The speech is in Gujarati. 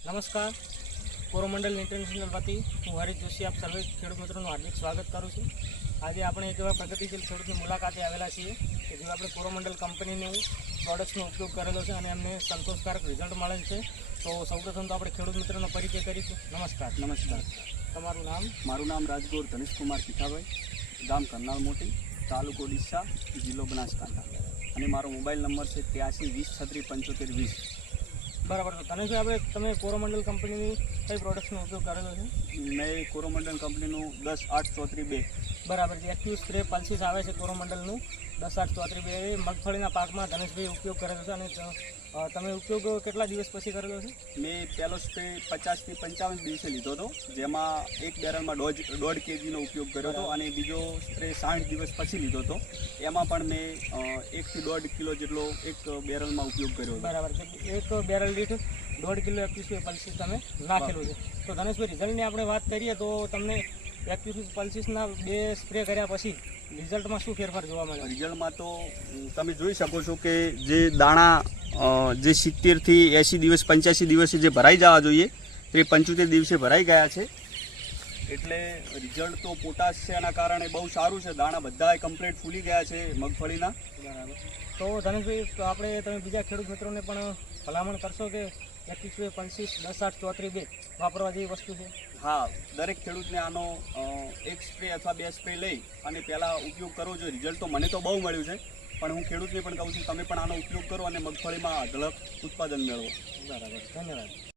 નમસ્કાર, કોરોમંડલ ઇન્ટરનેશનલ વતી હું હરીશ જોશી આપ સર્વે ખેડૂત મિત્રોનું હાર્દિક સ્વાગત કરું છું। આજે આપણે એક એવા પ્રગતિશીલ ખેડૂતની મુલાકાતે આવેલા છીએ કે જેઓ આપણે કોરોમંડલ કંપનીની પ્રોડક્ટ્સનો ઉપયોગ કરેલો છે અને એમને સંતોષકારક રિઝલ્ટ મળેલ છે। તો સૌપ્રથમ તો આપણે ખેડૂત મિત્રોનો પરિચય કરીશું। નમસ્કાર। નમસ્કાર, તમારું નામ? મારું નામ રાજગોર ધનેશકુમાર પીઠાભાઈ, ગામ કરનાળ મોટી, તાલુકો ડીસા, જિલ્લો બનાસકાંઠા, અને મારો મોબાઈલ નંબર છે 83 20 36 75 20। બરાબર। તો તનેશભાઈ, તમે કોરોમંડલ કંપનીની કઈ પ્રોડક્ટ્સનો ઉપયોગ કરેલો છે? મેં કોરોમંડલ કંપનીનું 10-8-34-2 બરાબર। જે એક્ટિવ સ્પ્રે પલ્સીસ આવે છે કોરોમંડલનું 10-8-34-2 એ મગફળીના પાકમાં ધનેશભાઈ ઉપયોગ કરેલો છે। અને તમે ઉપયોગ કેટલા દિવસ પછી કરેલો છે? મેં પહેલો સ્પ્રે 50 થી 55 દિવસે લીધો હતો, જેમાં એક બેરલમાં 1.5 kgનો ઉપયોગ કર્યો હતો, અને બીજો સ્પ્રે 60 દિવસ પછી લીધો હતો, એમાં પણ મેં 1 થી 1.5 કિલો જેટલો એક બેરલમાં ઉપયોગ કર્યો હતો। બરાબર છે। એક બેરલ દીઠ 1.5 કિલો એક્ટિવ પલ્સીસ તમે નાખેલું છે। તો ધનેશભાઈ, રિઝલ્ટની આપણે વાત કરીએ તો તમને એક્ટિવ પલ્સીસના 2 સ્પ્રે કર્યા પછી રિઝલ્ટમાં શું ફેરફાર જોવા મળે? રિઝલ્ટમાં તો તમે જોઈ શકો છો કે જે દાણા જે 70 થી 80 દિવસ 85 દિવસે જે ભરાઈ જવા જોઈએ તે 75 દિવસે ભરાઈ ગયા છે। એટલે રિઝલ્ટ તો પોટાશ છે એના કારણે બહુ સારું છે। દાણા બધા કમ્પ્લીટ ફૂલી ગયા છે મગફળીના। બરાબર। તો ધનેશભાઈ, તો આપણે તમે બીજા ખેડૂત મિત્રોને પણ ભલામણ કરશો કે એક્ટિવ પલ્સીસ 10-8-34-2 વાપરવા જેવી વસ્તુ છે? હા, દરેક ખેડૂતને આનો એક સ્પ્રે અથવા 2 સ્પ્રે લઈ અને પહેલાં ઉપયોગ કરવો જોઈએ। રિઝલ્ટ તો મને તો બહુ મળ્યું છે, પણ હું ખેડૂતને પણ કહું છું તમે પણ આનો ઉપયોગ કરો અને મગફળીમાં ઝડપ ઉત્પાદન મેળવો। બરાબર, ધન્યવાદ।